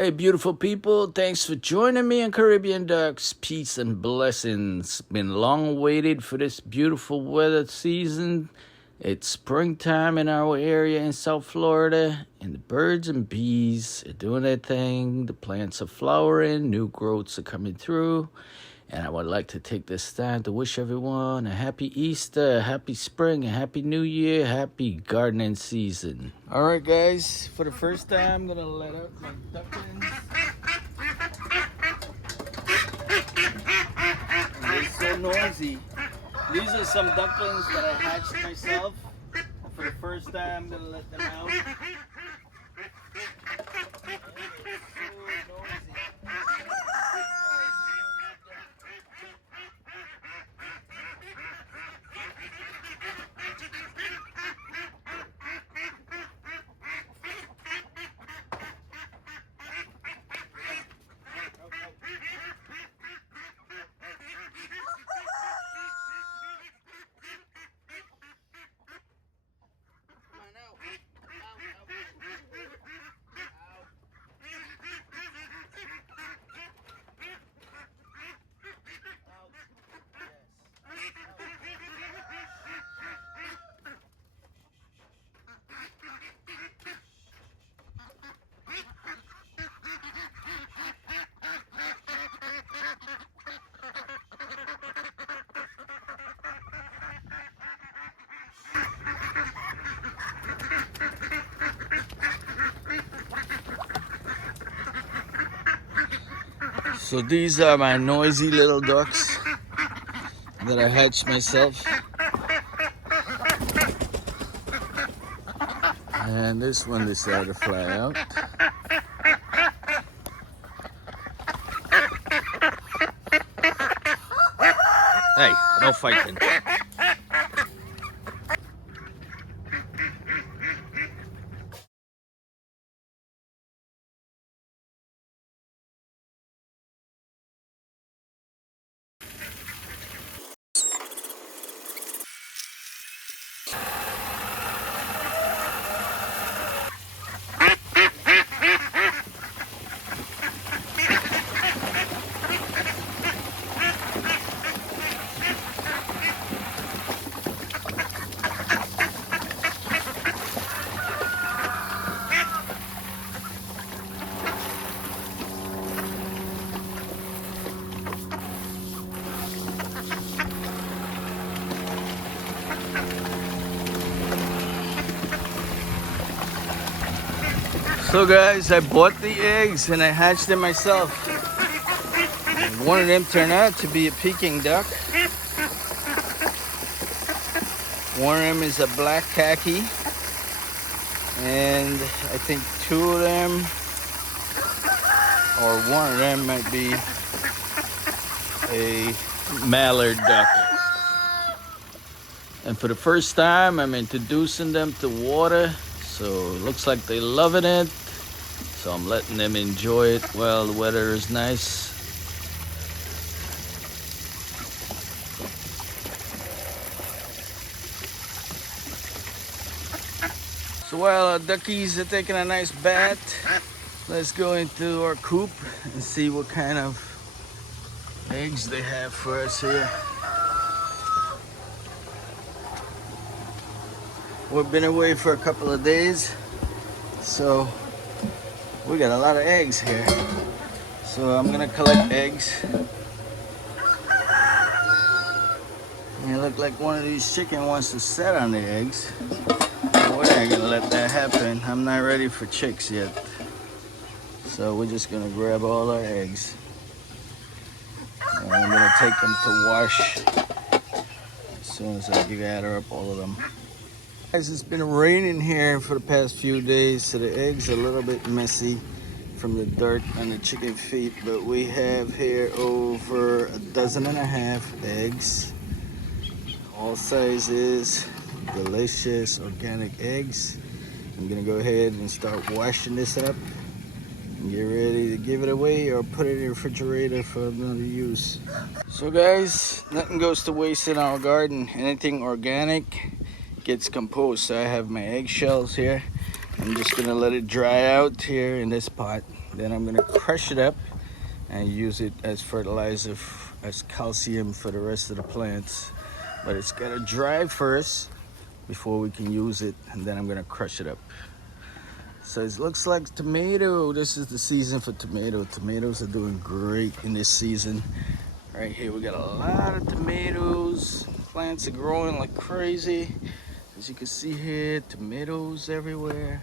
Hey, beautiful people, thanks for joining me on Caribbean Ducks. Peace and blessings. Been long waited for this beautiful weather season. It's springtime in our area in South Florida, and the birds and bees are doing their thing. The plants are flowering, new growths are coming through. And I would like to take this time to wish everyone a happy Easter, a happy spring, a happy new year, happy gardening season. All right, guys, for the first time, I'm going to let out my ducklings. They're so noisy. These are some ducklings that I hatched myself. And for the first time, I'm going to let them out. So these are my noisy little ducks that I hatched myself. And this one decided to fly out. Hey, no fighting. So guys, I bought the eggs and I hatched them myself. And one of them turned out to be a Peking duck. One of them is a black khaki. And I think two of them, or one of them might be a mallard duck. And for the first time, I'm introducing them to water. So it looks like they're loving it. So I'm letting them enjoy it while the weather is nice. So while our duckies are taking a nice bath, let's go into our coop and see what kind of eggs they have for us here. We've been away for a couple of days, so we got a lot of eggs here. So I'm gonna collect eggs. And it look like one of these chickens wants to set on the eggs. We're not gonna let that happen. I'm not ready for chicks yet. So we're just gonna grab all our eggs. And I'm gonna take them to wash as soon as I gather up all of them. Guys, it's been raining here for the past few days, so the eggs are a little bit messy from the dirt on the chicken feet, but we have here over 1.5 dozen eggs, all sizes, delicious organic eggs. I'm gonna go ahead and start washing this up and get ready to give it away or put it in the refrigerator for another use. So guys, nothing goes to waste in our garden. Anything organic gets composed. So I have my eggshells here. I'm just gonna let it dry out here in this pot. Then I'm gonna crush it up and use it as fertilizer, as calcium for the rest of the plants. But it's gotta dry first before we can use it, and then I'm gonna crush it up. So it looks like tomato. This is the season for tomato. Tomatoes are doing great in this season. Right here we got a lot of tomatoes. Plants are growing like crazy. As you can see here, tomatoes everywhere.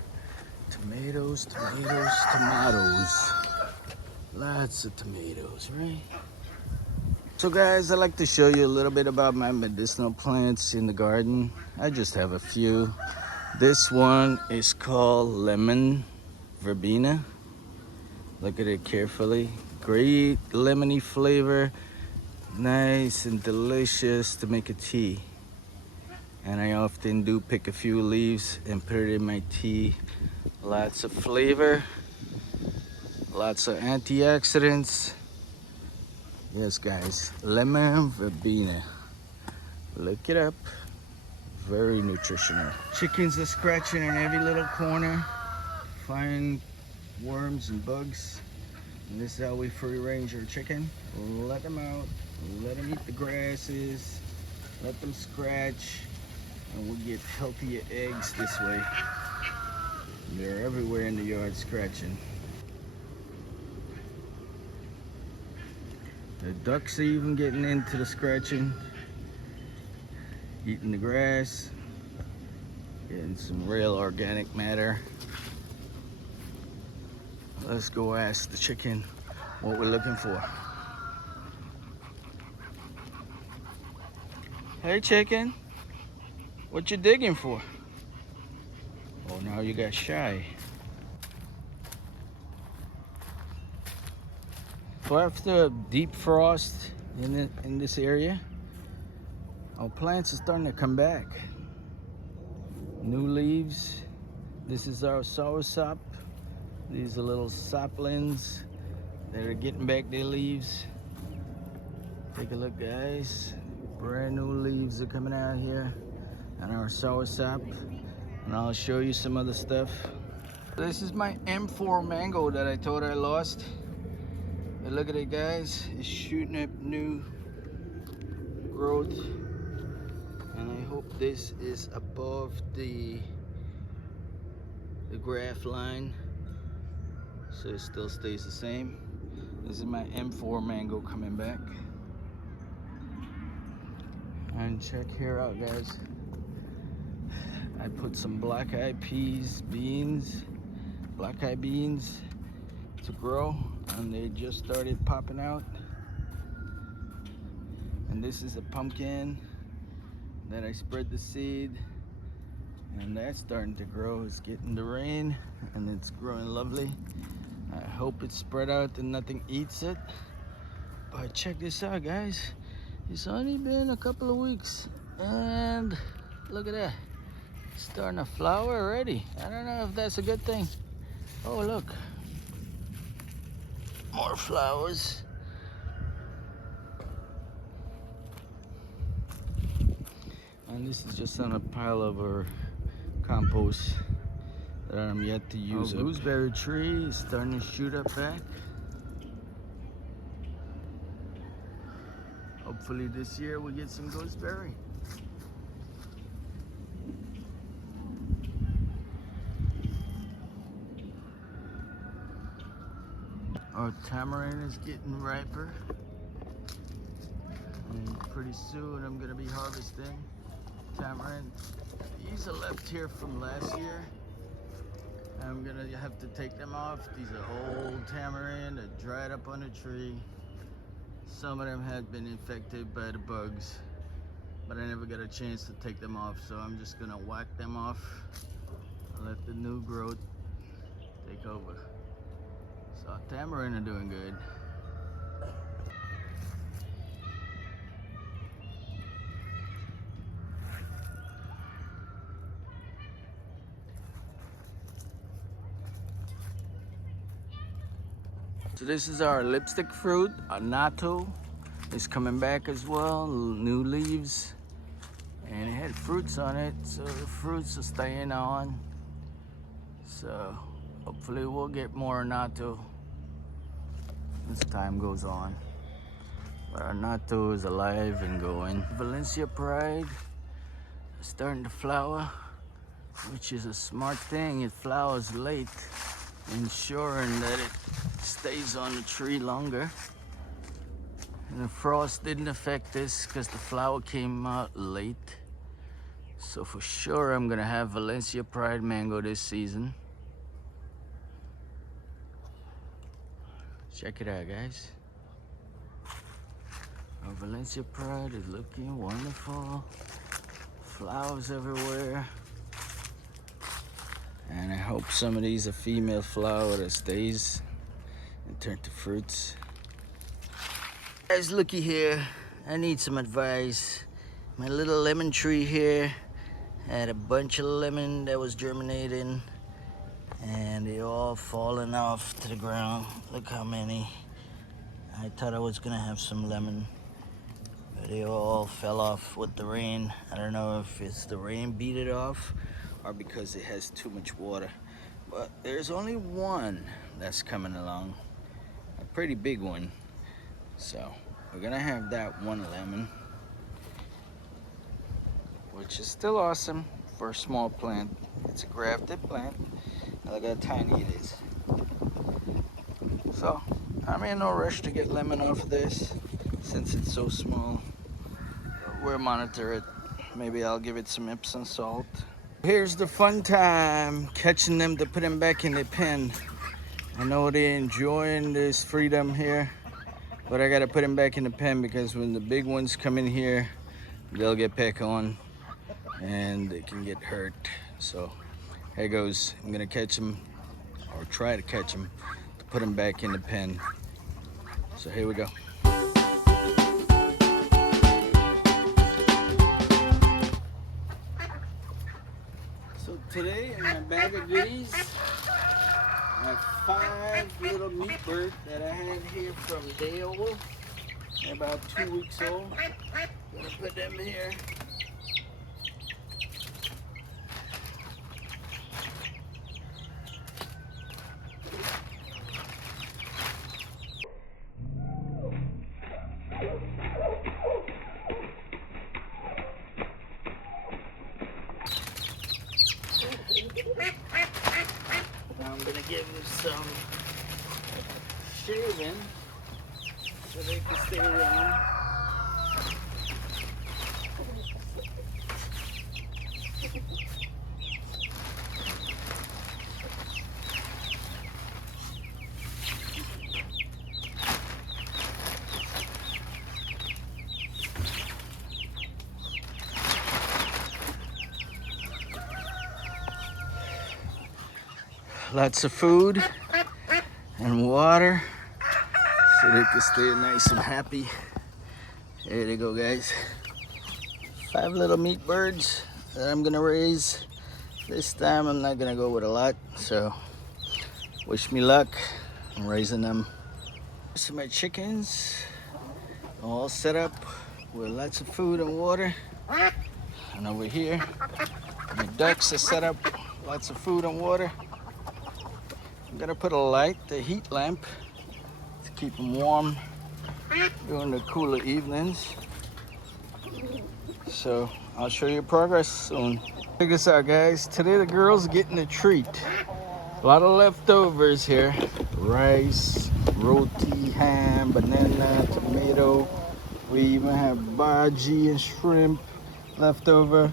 Tomatoes, tomatoes, tomatoes. Lots of tomatoes, right? So guys, I'd like to show you a little bit about my medicinal plants in the garden. I just have a few. This one is called lemon verbena. Look at it carefully. Great lemony flavor. Nice and delicious to make a tea. And I often do pick a few leaves and put it in my tea. Lots of flavor. Lots of antioxidants. Yes guys, lemon verbena. Look it up. Very nutritional. Chickens are scratching in every little corner, find worms and bugs. And this is how we free range our chicken. Let them out, let them eat the grasses, let them scratch, and we get healthier eggs this way. They're everywhere in the yard scratching. The ducks are even getting into the scratching, eating the grass, getting some real organic matter. Let's go ask the chicken what we're looking for. Hey chicken, what you digging for? Oh, now you got shy. So after a deep frost in this area, our plants are starting to come back. New leaves. This is our soursop. These are little saplings that are getting back their leaves. Take a look, guys. Brand new leaves are coming out here on our soursop. And I'll show you some other stuff. This is my M4 mango that I thought I lost. But look at it, guys. It's shooting up new growth. And I hope this is above the graph line, so it still stays the same. This is my M4 mango coming back. And check here out, guys. I put some black-eyed beans to grow, and they just started popping out. And this is a pumpkin that I spread the seed, and that's starting to grow. It's getting the rain and it's growing lovely. I hope it's spread out and nothing eats it. But check this out, guys. It's only been a couple of weeks and look at that. It's starting to flower already. I don't know if that's a good thing. Oh, look. More flowers. And this is just on a pile of our compost that I'm yet to use. Our gooseberry tree is starting to shoot up back. Hopefully this year we'll get some gooseberry. Our tamarind is getting riper. And pretty soon I'm gonna be harvesting tamarind. These are left here from last year. I'm gonna have to take them off. These are old tamarind that dried up on a tree. Some of them had been infected by the bugs, but I never got a chance to take them off, so I'm just gonna whack them off and let the new growth take over. So tamarind are doing good. So this is our lipstick fruit, natto. It's coming back as well, new leaves. And it had fruits on it, so the fruits are staying on. So hopefully we'll get more natto as time goes on. But our natto is alive and going. Valencia Pride is starting to flower, which is a smart thing. It flowers late, ensuring that it stays on the tree longer. And the frost didn't affect this because the flower came out late. So for sure I'm gonna have Valencia Pride mango this season. Check it out, guys. Our Valencia Pride is looking wonderful. Flowers everywhere. And I hope some of these are female flower that stays and turn to fruits. Guys, looky here. I need some advice. My little lemon tree here had a bunch of lemon that was germinating, and they all fallen off to the ground. Look how many. I thought I was gonna have some lemon, but they all fell off with the rain. I don't know if it's the rain beat it off or because it has too much water. But there's only one that's coming along, a pretty big one. So we're gonna have that one lemon, which is still awesome for a small plant. It's a grafted plant. Look how tiny it is. So I'm in no rush to get lemon off of this since it's so small. We'll monitor it. Maybe I'll give it some Epsom salt. Here's the fun time, catching them to put them back in the pen. I know they're enjoying this freedom here, but I gotta put them back in the pen because when the big ones come in here, they'll get peck on and they can get hurt. So here goes. I'm gonna catch them, or try to catch them, to put them back in the pen. So here we go. So today in my bag of goodies, I have 5 little meat birds that I had here from day old. They're about 2 weeks old. Gonna put them here. Now I'm gonna give them some shaving so they can stay warm. Lots of food and water so they can stay nice and happy. There they go, guys. 5 little meat birds that I'm gonna raise. This time I'm not gonna go with a lot, so wish me luck. I'm raising them. So my chickens all set up with lots of food and water. And over here, my ducks are set up, lots of food and water. I'm gonna put a light, the heat lamp, to keep them warm during the cooler evenings. So I'll show you progress soon. Check this out, guys. Today the girls are getting a treat. A lot of leftovers here. Rice, roti, ham, banana, tomato. We even have bhaji and shrimp left over.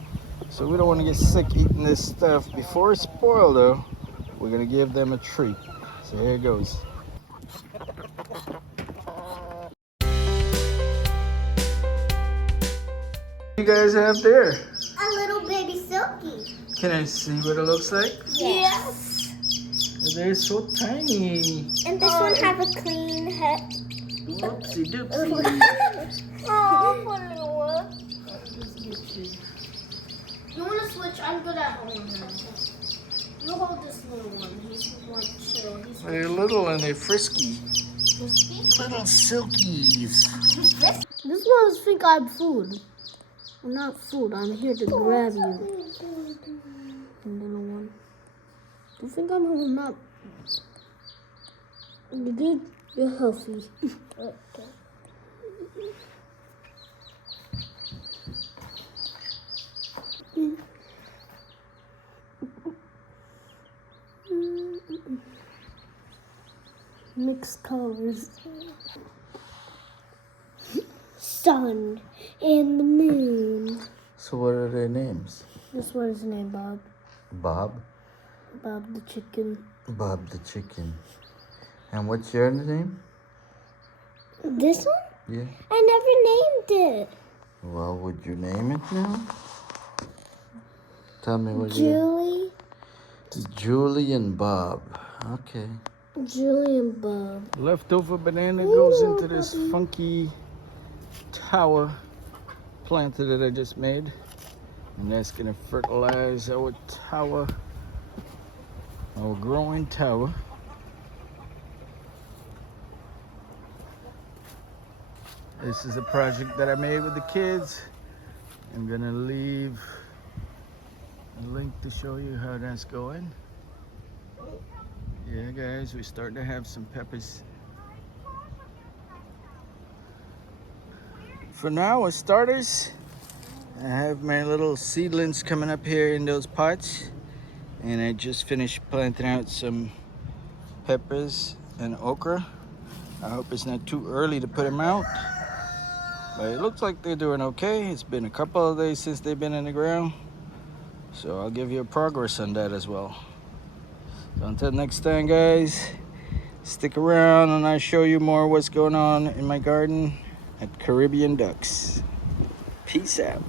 So we don't want to get sick eating this stuff. Before it's spoiled though, we're gonna give them a treat. So here it goes. What you guys have there? A little baby Silky. Can I see what it looks like? Yes. They're so tiny. And this one have a clean head. Whoopsie doopsie. Oh, poor little one. You want to switch? I'm good at holding him. You hold this little one. He's more chill. They're little and they're frisky. Frisky? Little silkies. This ones think I'm food. I'm not food. I'm here to grab you. Little one. You think I'm not? You good? You're healthy. Mixed colors. Sun and the moon. So what are their names? This one is named Bob. Bob? Bob the chicken. Bob the chicken. And what's your name? This one? Yeah. I never named it. Well, would you name it now? Tell me what Julie. Julie and Bob. Okay. Julie and Bob. Leftover banana goes into this funky tower planter that I just made. And that's gonna fertilize our tower, our growing tower. This is a project that I made with the kids. I'm gonna leave a link to show you how that's going. Yeah, guys, we're starting to have some peppers. For now, as starters, I have my little seedlings coming up here in those pots. And I just finished planting out some peppers and okra. I hope it's not too early to put them out. But it looks like they're doing okay. It's been a couple of days since they've been in the ground. So I'll give you a progress on that as well. So until next time, guys, stick around and I'll show you more what's going on in my garden at Caribbean Ducks. Peace out.